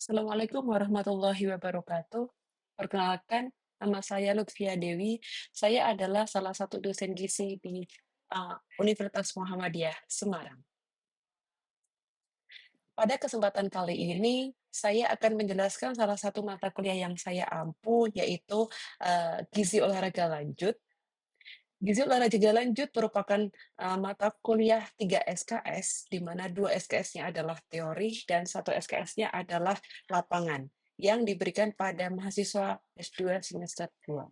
Assalamualaikum warahmatullahi wabarakatuh. Perkenalkan, nama saya Lutfia Dewi. Saya adalah salah satu dosen gizi di Universitas Muhammadiyah, Semarang. Pada kesempatan kali ini, saya akan menjelaskan salah satu mata kuliah yang saya ampu, yaitu gizi olahraga lanjut. Gizi olahraga lanjut merupakan mata kuliah 3 SKS, di mana 2 SKS-nya adalah teori dan 1 SKS-nya adalah lapangan, yang diberikan pada mahasiswa S2 semester 2.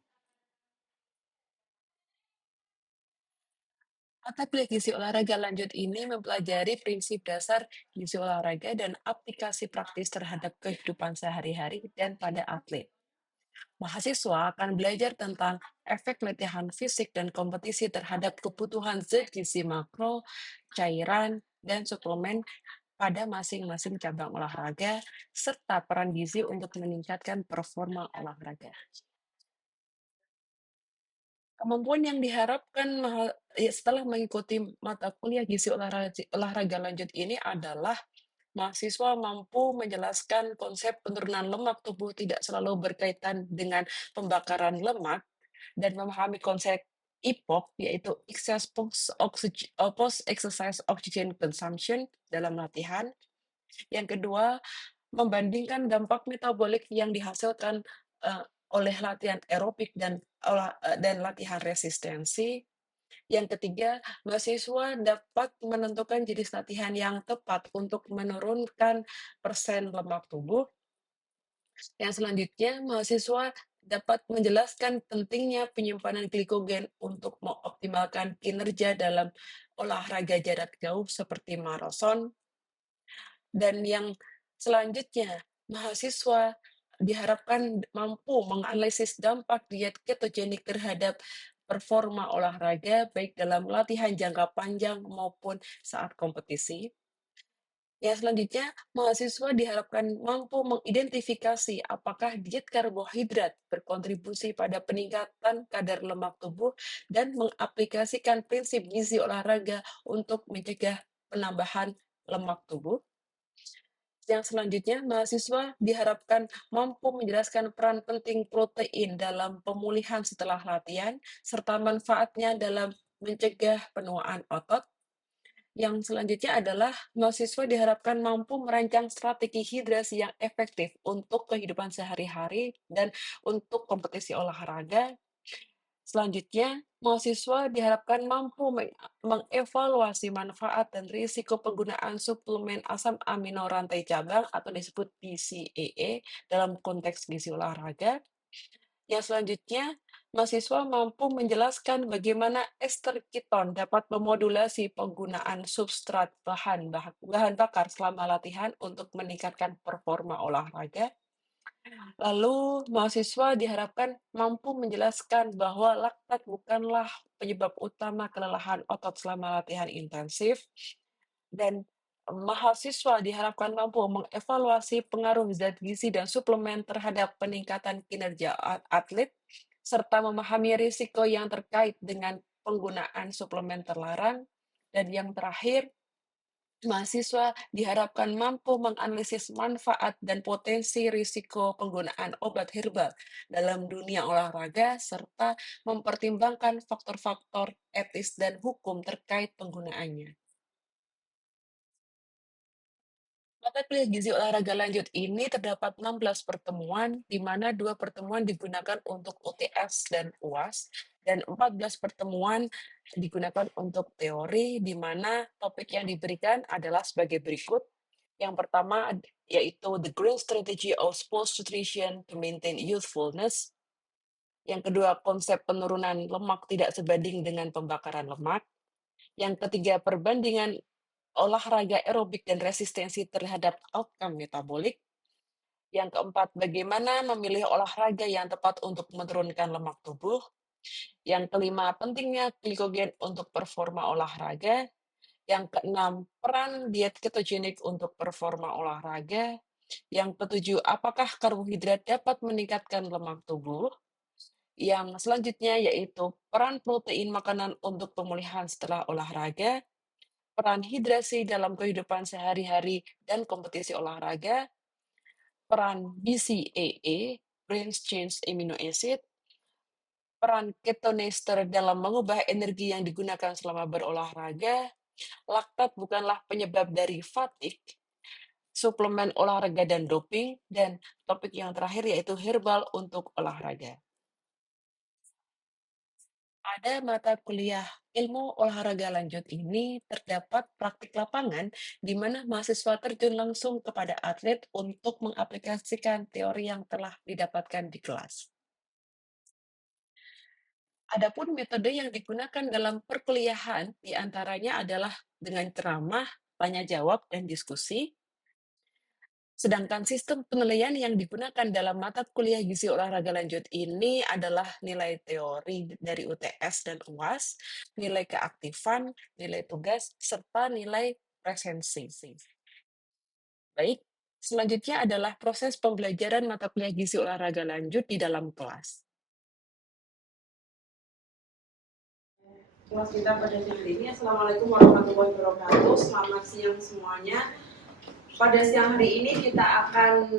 Mata kuliah gizi olahraga lanjut ini mempelajari prinsip dasar gizi olahraga dan aplikasi praktis terhadap kehidupan sehari-hari dan pada atlet. Mahasiswa akan belajar tentang efek latihan fisik dan kompetisi terhadap kebutuhan zat gizi makro, cairan, dan suplemen pada masing-masing cabang olahraga, serta peran gizi untuk meningkatkan performa olahraga. Kemampuan yang diharapkan setelah mengikuti mata kuliah gizi olahraga lanjut ini adalah mahasiswa mampu menjelaskan konsep penurunan lemak tubuh tidak selalu berkaitan dengan pembakaran lemak dan memahami konsep EPOC, yaitu Post Exercise Oxygen Consumption dalam latihan. Yang kedua, membandingkan dampak metabolik yang dihasilkan oleh latihan aerobik dan latihan resistensi. Yang ketiga, mahasiswa dapat menentukan jenis latihan yang tepat untuk menurunkan persen lemak tubuh. Yang selanjutnya, mahasiswa dapat menjelaskan pentingnya penyimpanan glikogen untuk mengoptimalkan kinerja dalam olahraga jarak jauh seperti maraton. Dan yang selanjutnya, mahasiswa diharapkan mampu menganalisis dampak diet ketogenik terhadap performa olahraga, baik dalam latihan jangka panjang maupun saat kompetisi. Yang selanjutnya, mahasiswa diharapkan mampu mengidentifikasi apakah diet karbohidrat berkontribusi pada peningkatan kadar lemak tubuh dan mengaplikasikan prinsip gizi olahraga untuk mencegah penambahan lemak tubuh. Yang selanjutnya, mahasiswa diharapkan mampu menjelaskan peran penting protein dalam pemulihan setelah latihan, serta manfaatnya dalam mencegah penuaan otot. Yang selanjutnya adalah mahasiswa diharapkan mampu merancang strategi hidrasi yang efektif untuk kehidupan sehari-hari dan untuk kompetisi olahraga. Selanjutnya, mahasiswa diharapkan mampu mengevaluasi manfaat dan risiko penggunaan suplemen asam amino rantai cabang atau disebut BCAA dalam konteks gizi olahraga. Yang selanjutnya, mahasiswa mampu menjelaskan bagaimana ester keton dapat memodulasi penggunaan substrat bahan bakar selama latihan untuk meningkatkan performa olahraga. Lalu, mahasiswa diharapkan mampu menjelaskan bahwa laktat bukanlah penyebab utama kelelahan otot selama latihan intensif, dan mahasiswa diharapkan mampu mengevaluasi pengaruh zat gizi dan suplemen terhadap peningkatan kinerja atlet, serta memahami risiko yang terkait dengan penggunaan suplemen terlarang. Dan yang terakhir, mahasiswa diharapkan mampu menganalisis manfaat dan potensi risiko penggunaan obat herbal dalam dunia olahraga, serta mempertimbangkan faktor-faktor etis dan hukum terkait penggunaannya. Mata kuliah gizi olahraga lanjut ini terdapat 16 pertemuan, di mana 2 pertemuan digunakan untuk UTS dan UAS, dan 14 pertemuan digunakan untuk teori, di mana topik yang diberikan adalah sebagai berikut. Yang pertama yaitu The Green Strategy of Sports Nutrition to Maintain Youthfulness. Yang kedua, konsep penurunan lemak tidak sebanding dengan pembakaran lemak. Yang ketiga, perbandingan olahraga aerobik dan resistensi terhadap outcome metabolik. Yang keempat, bagaimana memilih olahraga yang tepat untuk menurunkan lemak tubuh. Yang kelima, pentingnya glikogen untuk performa olahraga. Yang keenam, peran diet ketogenik untuk performa olahraga. Yang ketujuh, apakah karbohidrat dapat meningkatkan lemak tubuh? Yang selanjutnya yaitu peran protein makanan untuk pemulihan setelah olahraga, peran hidrasi dalam kehidupan sehari-hari dan kompetisi olahraga, peran BCAA, branched chain amino acid, peran ketonester dalam mengubah energi yang digunakan selama berolahraga, laktat bukanlah penyebab dari fatigue, suplemen olahraga dan doping, dan topik yang terakhir yaitu herbal untuk olahraga. Pada mata kuliah ilmu olahraga lanjut ini terdapat praktik lapangan di mana mahasiswa terjun langsung kepada atlet untuk mengaplikasikan teori yang telah didapatkan di kelas. Adapun metode yang digunakan dalam perkuliahan diantaranya adalah dengan ceramah, tanya jawab, dan diskusi. Sedangkan sistem penilaian yang digunakan dalam mata kuliah gizi olahraga lanjut ini adalah nilai teori dari UTS dan UAS, nilai keaktifan, nilai tugas, serta nilai presensi. Baik, selanjutnya adalah proses pembelajaran mata kuliah gizi olahraga lanjut di dalam kelas. Kelas kita pada siang hari ini. Assalamualaikum warahmatullahi wabarakatuh. Selamat siang semuanya. Pada siang hari ini kita akan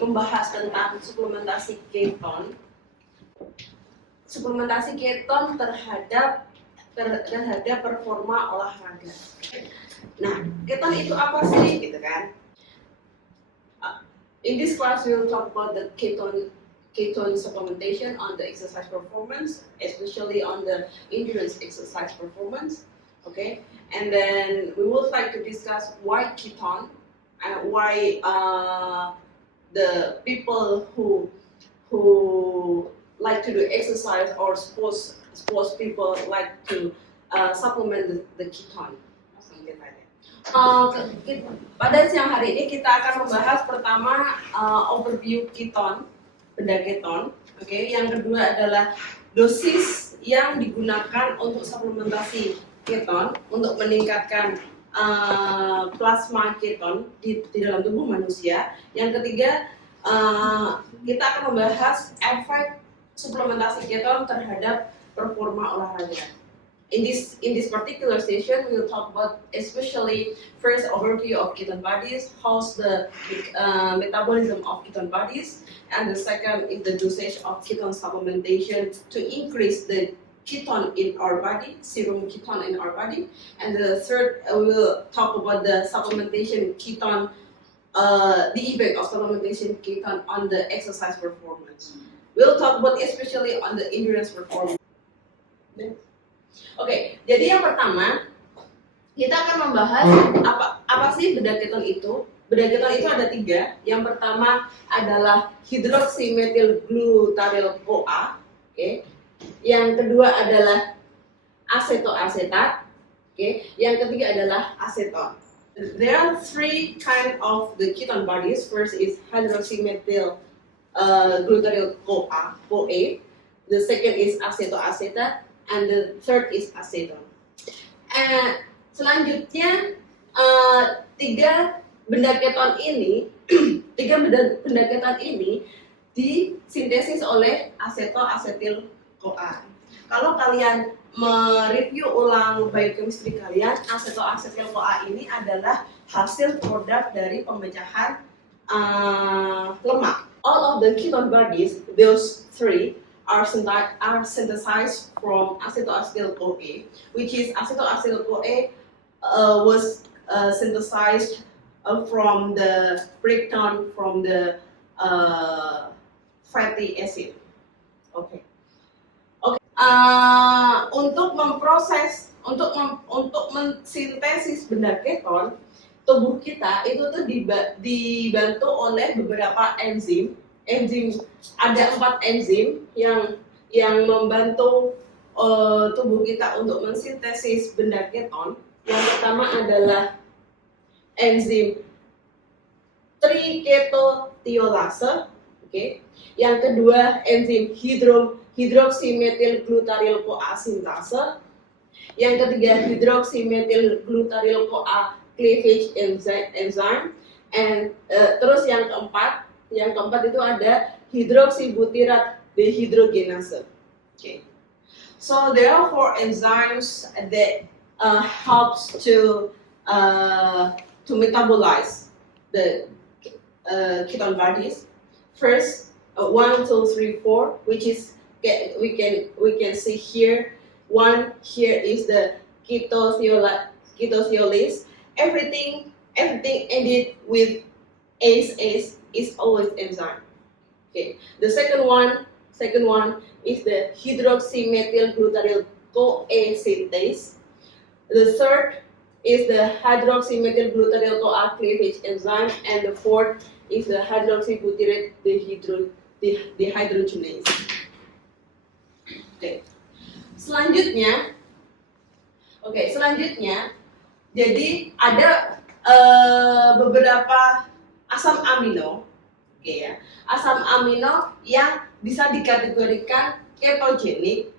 membahas tentang suplementasi keton. Suplementasi keton terhadap performa olahraga. Nah, keton itu apa sih, gitu kan? In this class, we will talk about the keton supplementation on the exercise performance, especially on the endurance exercise performance. Okay, and then we would like to discuss why keton and why the people who like to do exercise or sports people like to supplement the keton. Pada siang hari ini kita akan membahas pertama overview keton, benda keton. Oke, yang kedua adalah dosis yang digunakan untuk suplementasi keton untuk meningkatkan plasma keton di dalam tubuh manusia. Yang ketiga, kita akan membahas efek suplementasi keton terhadap performa olahraga. In this particular session, we will talk about especially first overview of keton bodies, how's the metabolism of keton bodies, and the second is the dosage of keton supplementation to increase the keton in our body, serum keton in our body, and the third we will talk about the supplementation keton, the effect of supplementation keton on the exercise performance. We'll talk about especially on the endurance performance. Oke, jadi yang pertama kita akan membahas apa sih benda keton itu. Benda keton itu ada 3. Yang pertama adalah hidroksimethylglutaryl-CoA. Oke. Yang kedua adalah asetoasetat. Oke. Yang ketiga adalah aseton. There are 3 kind of the keton bodies. First is hydroxymethyl-glutaryl-CoA, CoA. The second is acetoacetat. And the third is aceton. Selanjutnya 3 benda keton ini, 3 benda keton ini disintesis oleh asetoasetil-CoA. Kalau kalian mereview ulang biochemistry kalian, asetoasetil-CoA ini adalah hasil produk dari pemecahan lemak. All of the keton bodies, those 3, are synthesized from acetoacetyl-CoA, which is acetoacetyl-CoA was synthesized from the breakdown from the fatty acid. Okay. Untuk mensintesis benda keton, tubuh kita itu tuh dibantu oleh beberapa enzim. Ada 4 enzim yang membantu tubuh kita untuk mensintesis benda keton. Yang pertama adalah enzim triketotiolase, okay. Yang kedua enzim hidroxymethylglutaryl-CoA sintase. Yang ketiga hidroxymethylglutaryl-CoA cleavage enzyme. And terus yang keempat itu ada hidroksibutirat dehydrogenase. Okay. So there are 4 enzymes that helps to to metabolize the ketone bodies. First, 1, 2, 3, 4, which is we can see here. One here is the ketothiolase. Everything ended with ACE is always enzyme. Okay. The second one is the hydroxymethylglutaril CoA synthase. The third is the hydroxymethylglutaril CoA cleavage enzyme, and the fourth is the hydroxybutyrate dehydrogenase. Oke. Selanjutnya, jadi ada beberapa asam amino, ya, asam amino yang bisa dikategorikan ketogenik.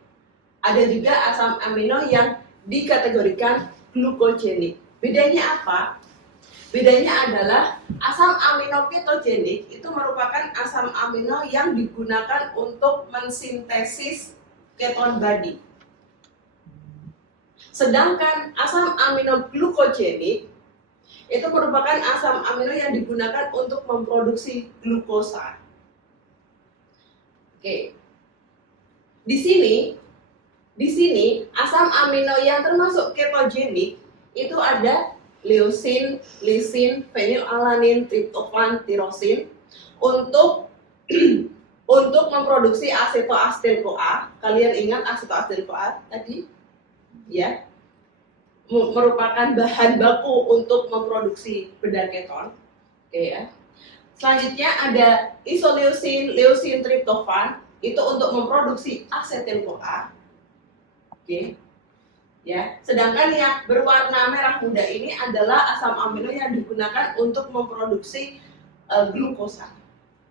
Ada juga asam amino yang dikategorikan glukogenik. Bedanya apa? Bedanya adalah asam amino ketogenik itu merupakan asam amino yang digunakan untuk mensintesis keton body. Sedangkan asam amino glukogenik itu merupakan asam amino yang digunakan untuk memproduksi glukosa. Oke. Di sini asam amino yang termasuk ketogenik itu ada leucin, lisin, phenylalanin, tryptophan, tirosin untuk memproduksi asetoacetyl CoA. Kalian ingat asetoacetyl CoA tadi? Ya. Merupakan bahan baku untuk memproduksi benda keton. Oke ya. Selanjutnya ada isoleucin, leucin, tryptophan itu untuk memproduksi asetil CoA. Oke. Ya, sedangkan yang berwarna merah muda ini adalah asam amino yang digunakan untuk memproduksi glukosa.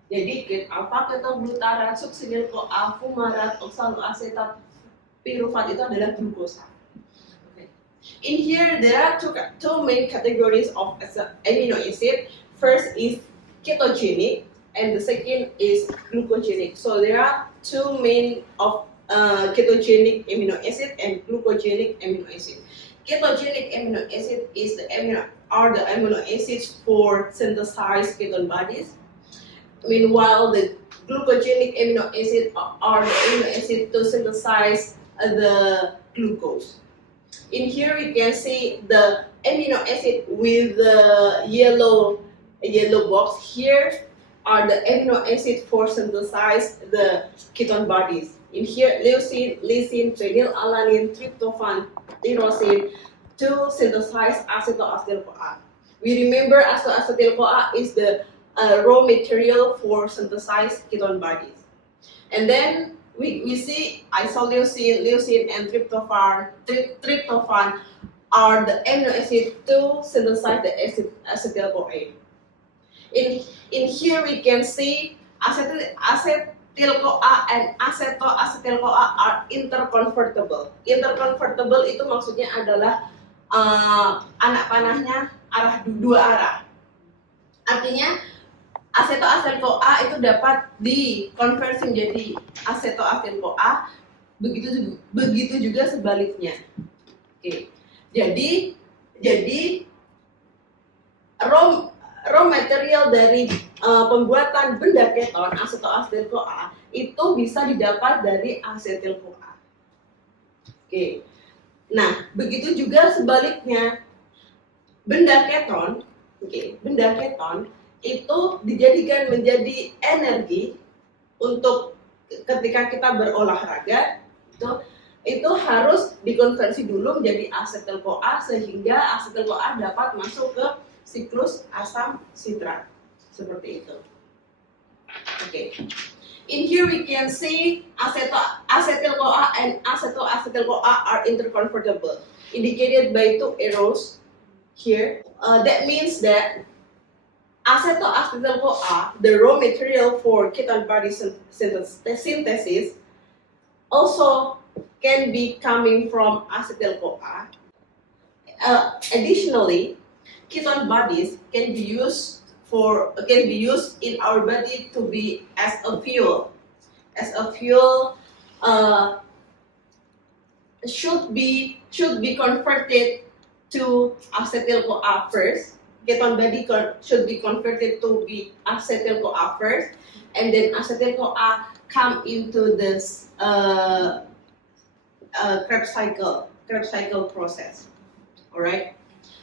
Jadi alfa ketoglutarate, suksinil CoA, fumarat, oksaloasetat, pirufat itu adalah glukosa. Okay. In here there are two main categories of amino acid. First is ketogenic and the second is glucogenic. So there are two main of ketogenic amino acid and glucogenic amino acid. Ketogenic amino acid is the amino acids for synthesized ketone bodies. Meanwhile, the glucogenic amino acid are the amino acid to synthesize the glucose. In here we can see the amino acid with the yellow box. Here are the amino acid for synthesize the ketone bodies. In here, leucin, lisin, phenylalanin, tryptophan, tyrosin to synthesize acetoacetyl CoA. We remember acetoacetyl CoA is the raw material for synthesized ketone bodies. And then we see isoleucin, leucin, and tryptophan are the amino acid to synthesize the acetyl CoA. In here we can see acetyl CoA and acetoacetyl CoA are interconvertible. Interconvertible itu maksudnya adalah anak panahnya dua arah. Artinya acetoacetyl CoA itu dapat dikonversi menjadi acetoacetyl CoA, begitu juga sebaliknya. Oke. Jadi raw material dari pembuatan benda keton acetoacetyl CoA itu bisa didapat dari asetil CoA. Oke. Nah, begitu juga sebaliknya benda keton itu dijadikan menjadi energi untuk ketika kita berolahraga itu harus dikonversi dulu menjadi asetil CoA sehingga asetil CoA dapat masuk ke siklus asam sitrat seperti itu. Okay. In here we can see acetyl CoA and acetoacetyl CoA are interconvertible, indicated by two arrows here. That means that acetoacetyl CoA, the raw material for ketone body synthesis, also can be coming from acetyl CoA. Additionally, ketone bodies can be used in our body to be as a fuel. Should be converted to acetyl CoA first, ketone body should be converted to be acetyl-CoA first, and then acetyl-CoA come into this Krebs cycle process. Alright,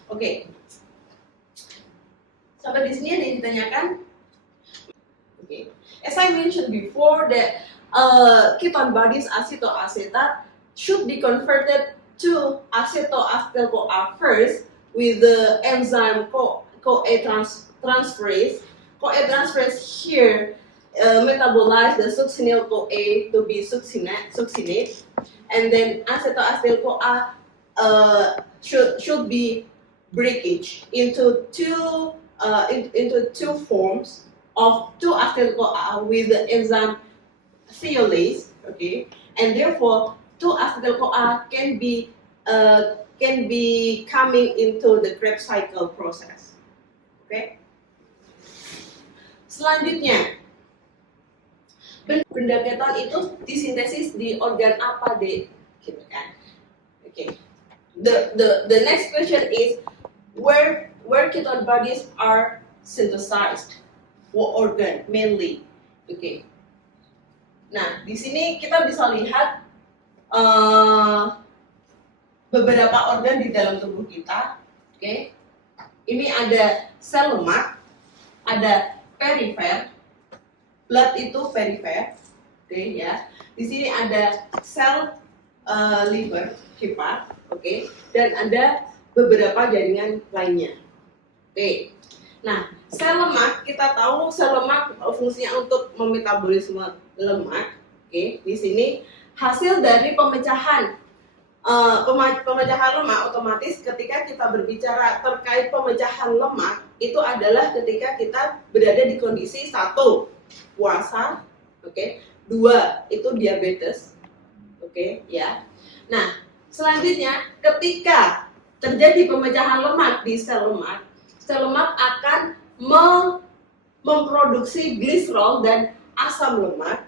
oke. Sampai di sini ada yang ditanyakan? Okay. As I mentioned before that ketone bodies acetoacetate should be converted to acetyl-CoA first with the enzyme CoA transferase. CoA transferase here metabolize the succinyl CoA to be succinate, and then acetyl-CoA should be breakage into two forms of 2-acetyl-CoA with the enzyme thiolase, okay, and therefore 2-acetyl-CoA can be coming into the Krebs cycle process, okay. Selanjutnya, benda keton itu disintesis di organ apa deh, gitu kan? Okay. The next question is where ketone bodies are synthesized. What organ mainly? Oke. Okay. Nah, di sini kita bisa lihat beberapa organ di dalam tubuh kita. Oke. Okay. Ini ada sel lemak, ada perifer. Blood itu perifer. Oke, okay, ya. Di sini ada sel liver, hepat, oke. Okay. Dan ada beberapa jaringan lainnya. Oke. Okay. Nah, sel lemak, kita tahu sel lemak fungsinya untuk memetabolisme lemak. Oke, di sini hasil dari pemecahan lemak otomatis ketika kita berbicara terkait pemecahan lemak itu adalah ketika kita berada di kondisi 1 puasa, oke, 2 itu diabetes, oke, ya. Nah, selanjutnya ketika terjadi pemecahan lemak di sel lemak akan memproduksi gliserol dan asam lemak.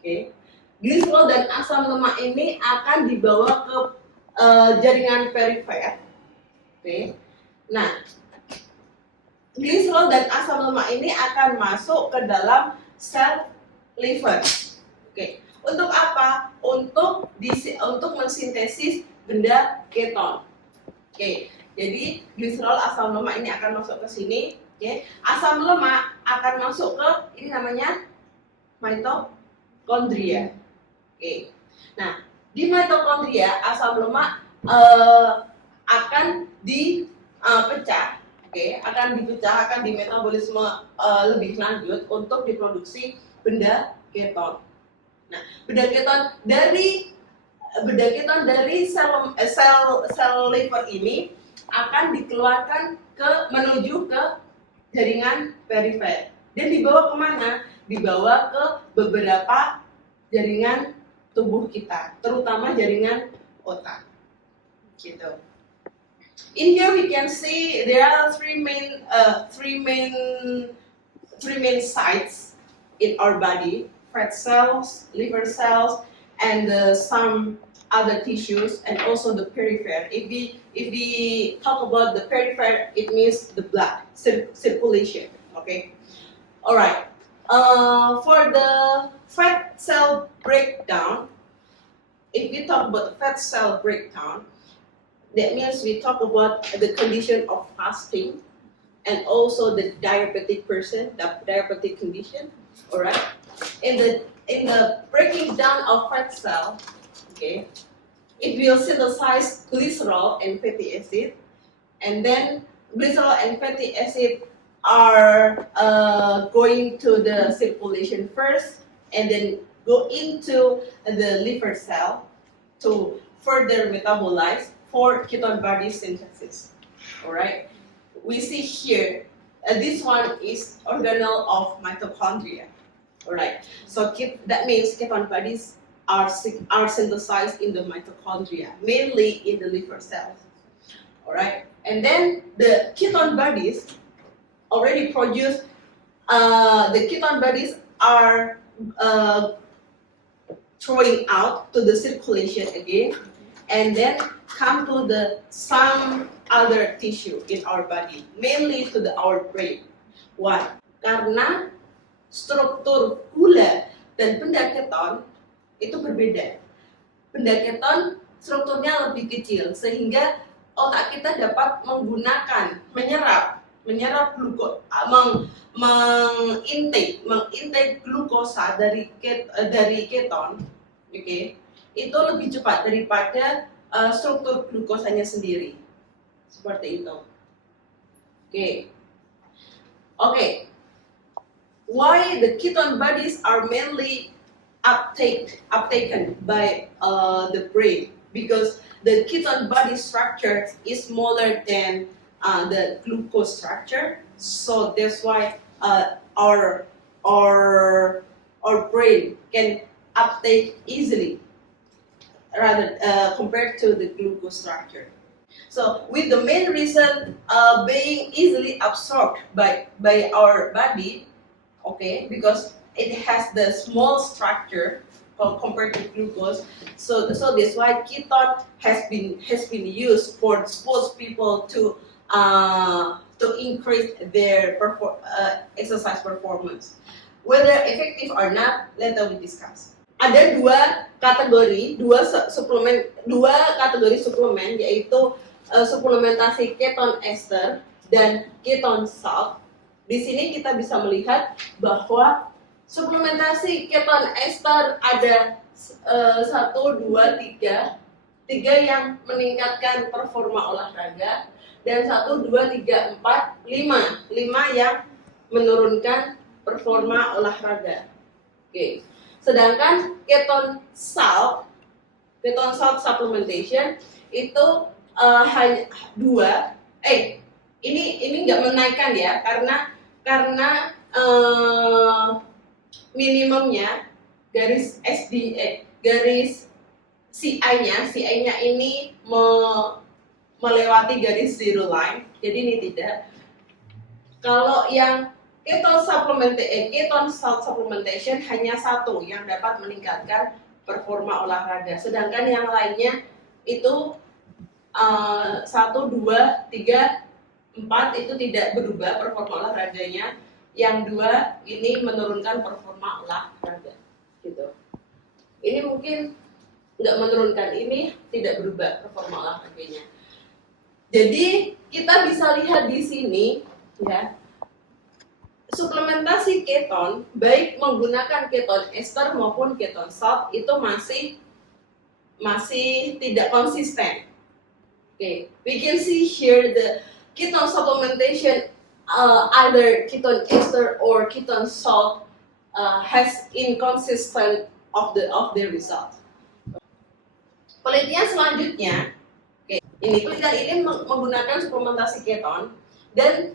Okay. Gliserol dan asam lemak ini akan dibawa ke jaringan perifer. Okay. Nah, gliserol dan asam lemak ini akan masuk ke dalam sel liver. Okay. Untuk apa? Untuk mensintesis benda keton. Okay. Jadi gliserol asam lemak ini akan masuk ke sini, okay. Asam lemak akan masuk ke ini namanya mitokondria. Okay. Nah, di mitokondria asam lemak akan dipecah, okay. Akan dimetabolisme lebih lanjut untuk diproduksi benda keton. Nah, benda keton dari sel liver ini akan dikeluarkan menuju ke jaringan perifer dan dibawa kemana? Dibawa ke beberapa jaringan tubuh kita, terutama jaringan otak. Gitu. In here we can see there are three main sites in our body: fat cells, liver cells, and some other tissues, and also the periphery. If we talk about the periphery, it means the blood circulation. Okay, all right. For the fat cell breakdown, if we talk about the fat cell breakdown, that means we talk about the condition of fasting, and also the diabetic person, the diabetic condition. All right. In the breaking down of fat cell, okay, it will synthesize glycerol and fatty acid, and then glycerol and fatty acid are going to the circulation first, and then go into the liver cell to further metabolize for ketone body synthesis. All right, we see here this one is organelle of mitochondria. All right, so that means ketone bodies are synthesized in the mitochondria, mainly in the liver cells. All right, and then the ketone bodies already produce. The ketone bodies are throwing out to the circulation again, and then come to the some other tissue in our body, mainly to our brain. Why? Karena struktur gula dan benda keton itu berbeda. Benda keton strukturnya lebih kecil sehingga otak kita dapat menyerap mengintake glukosa dari keton, okay, itu lebih cepat daripada struktur glukosanya sendiri. Seperti itu. Okay. Why the ketone bodies are mainly uptaken by the brain? Because the ketone body structure is smaller than the glucose structure, so that's why our brain can uptake easily rather compared to the glucose structure. So with the main reason being easily absorbed by our body, okay, because it has the small structure compared to glucose, so that's why ketone has been used for sports people to increase their exercise performance. Whether effective or not, later we discuss. Ada dua kategori suplemen, yaitu suplementasi keton ester dan keton salt. Di sini kita bisa melihat bahwa suplementasi keton ester ada 1, 2, 3 yang meningkatkan performa olahraga, dan 1, 2, 3, 4, 5 yang menurunkan performa olahraga. Oke. Sedangkan keton salt supplementation itu hanya 2. Ini nggak menaikkan ya, karena minimumnya garis CI-nya ini melewati garis zero line, jadi ini tidak. Kalau yang keton salt supplementation hanya 1 yang dapat meningkatkan performa olahraga, sedangkan yang lainnya itu 1, 2, 3, 4 itu tidak berubah performa olahraganya. Yang 2 ini menurunkan performa olahraga, gitu. Ini mungkin nggak menurunkan, ini tidak berubah performa olahraganya. Jadi kita bisa lihat di sini ya, suplementasi keton baik menggunakan keton ester maupun keton salt itu masih tidak konsisten. Okay, we can see here the keton supplementation, either keton ester or keton salt has inconsistent of the result. Penelitian selanjutnya, penelitian ini menggunakan suplementasi keton dan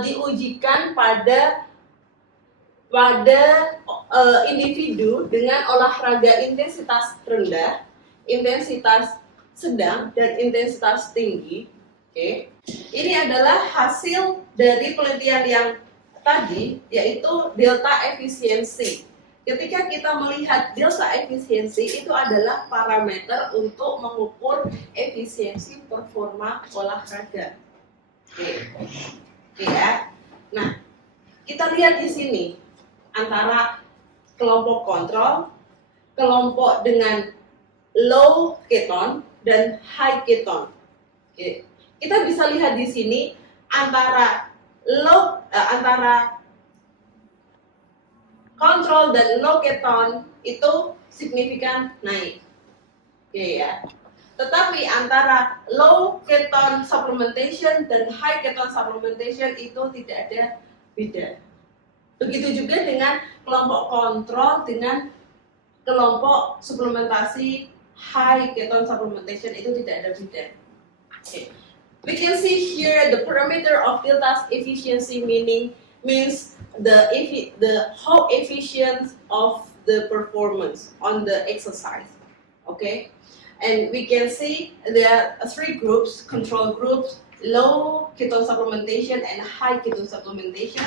diujikan pada individu dengan olahraga intensitas rendah, intensitas sedang, dan intensitas tinggi. Oke. Ini adalah hasil dari penelitian yang tadi, yaitu delta efisiensi. Ketika kita melihat delta efisiensi, itu adalah parameter untuk mengukur efisiensi performa olahraga. Oke ya. Nah, kita lihat di sini antara kelompok kontrol, kelompok dengan low keton dan high keton. Oke. Kita bisa lihat di sini antara kontrol dan low keton itu signifikan naik. Oke ya. Tetapi antara low keton supplementation dan high keton supplementation itu tidak ada beda. Begitu juga dengan kelompok kontrol dengan kelompok suplementasi high keton supplementation itu tidak ada beda. Okay. We can see here the parameter of delta efficiency means the how efficient of the performance on the exercise. Okay. And we can see there are 3 groups, control groups, low keton supplementation and high keton supplementation.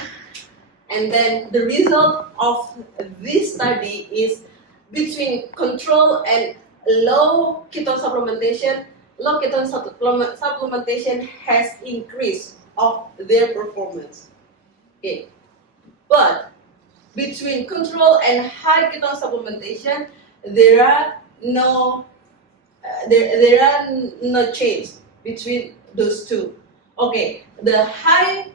And then the result of this study is between control and low keton supplementation, low ketone supplementation has increased of their performance. Okay, but between control and high ketone supplementation, there are no change between those two. Okay, the high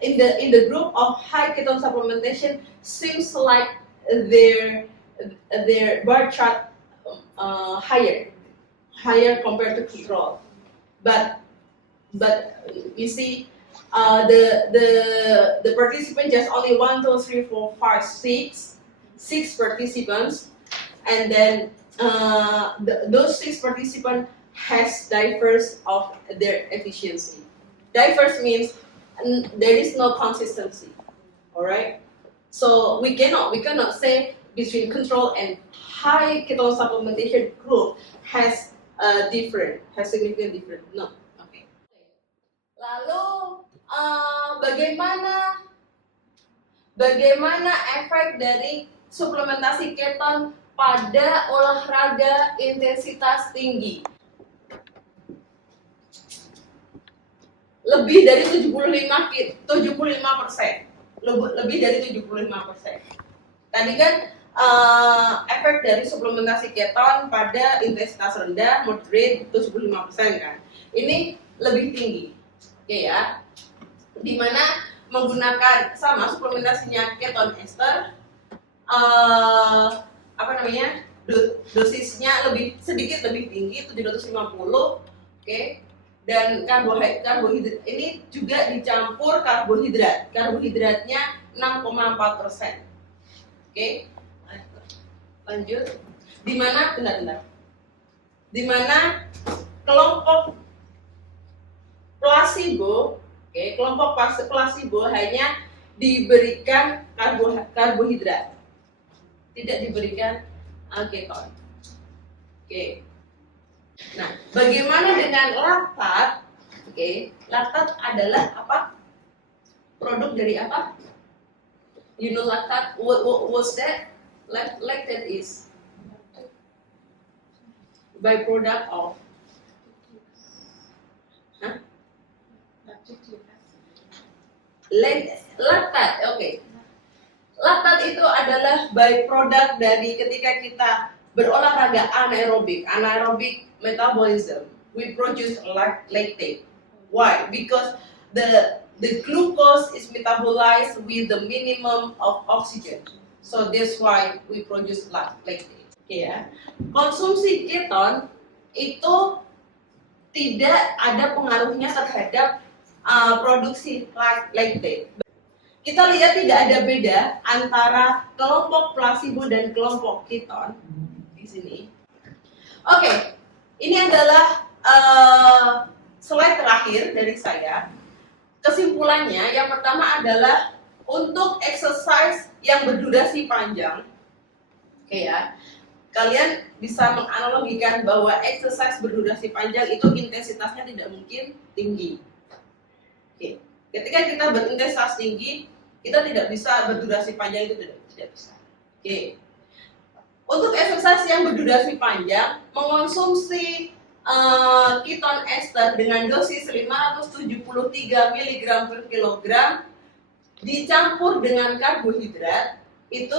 in the group of high ketone supplementation seems like their bar chart higher compared to control, but you see the participant just only 1, 2, 3, 4, 5, 6 participants, and then those 6 participants has diverse of their efficiency. Diverse means there is no consistency. All right. So we cannot say between control and high ketone supplementation group has significant different. No. Okay. Lalu bagaimana efek dari suplementasi keton pada olahraga intensitas tinggi? Lebih dari 75%. Lebih dari 75%. Tadi kan efek dari suplementasi keton pada intensitas rendah, moderate 75% kan. Ini lebih tinggi. Oke ya. Dimana menggunakan sama suplementasinya keton ester, dosisnya sedikit lebih tinggi 750, oke. Dan karbohidrat ini juga dicampur karbohidratnya 6,4%. Oke, lanjut. Dimana kelompok placebo, kelompok placebo hanya diberikan karbohidrat, tidak diberikan keton. Oke. Nah, bagaimana dengan laktat? Oke, laktat adalah apa? Produk dari apa? You know laktat? What's that? Lactate is byproduct of laktat. Oke. Laktat itu adalah byproduct dari ketika kita berolahraga anaerobic metabolism. We produce lactate. Why? Because the glucose is metabolized with the minimum of oxygen. So that's why we produce lactate. Okay, ya. Konsumsi keton itu tidak ada pengaruhnya terhadap produksi lactate. Kita lihat tidak ada beda antara kelompok placebo dan kelompok keton di sini. Oke, ini adalah slide terakhir dari saya. Kesimpulannya, yang pertama adalah untuk exercise yang berdurasi panjang, oke ya, kalian bisa menganalogikan bahwa exercise berdurasi panjang itu intensitasnya tidak mungkin tinggi. Oke, ketika kita berintensitas tinggi, kita tidak bisa berdurasi panjang, itu tidak bisa. Oke. Untuk exercise yang berdurasi panjang, mengonsumsi keton ester dengan dosis 573 mg per kilogram dicampur dengan karbohidrat itu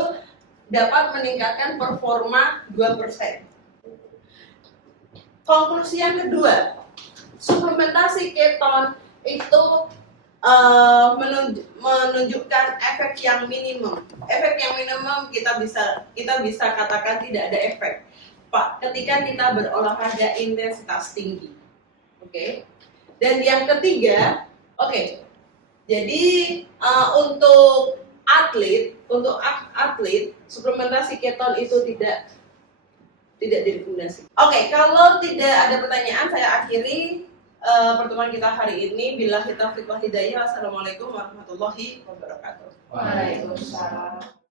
dapat meningkatkan performa 2%. Konklusi yang kedua, suplementasi keton itu menunjukkan efek yang minimum. Efek yang minimum kita bisa katakan tidak ada efek, Pak, ketika kita berolahraga intensitas tinggi. Oke. Dan yang ketiga, jadi untuk atlet suplementasi keton itu tidak direkomendasi. Oke, kalau tidak ada pertanyaan, saya akhiri pertemuan kita hari ini. Billahi taufiq wal hidayah. Assalamualaikum warahmatullahi wabarakatuh. Waalaikumsalam.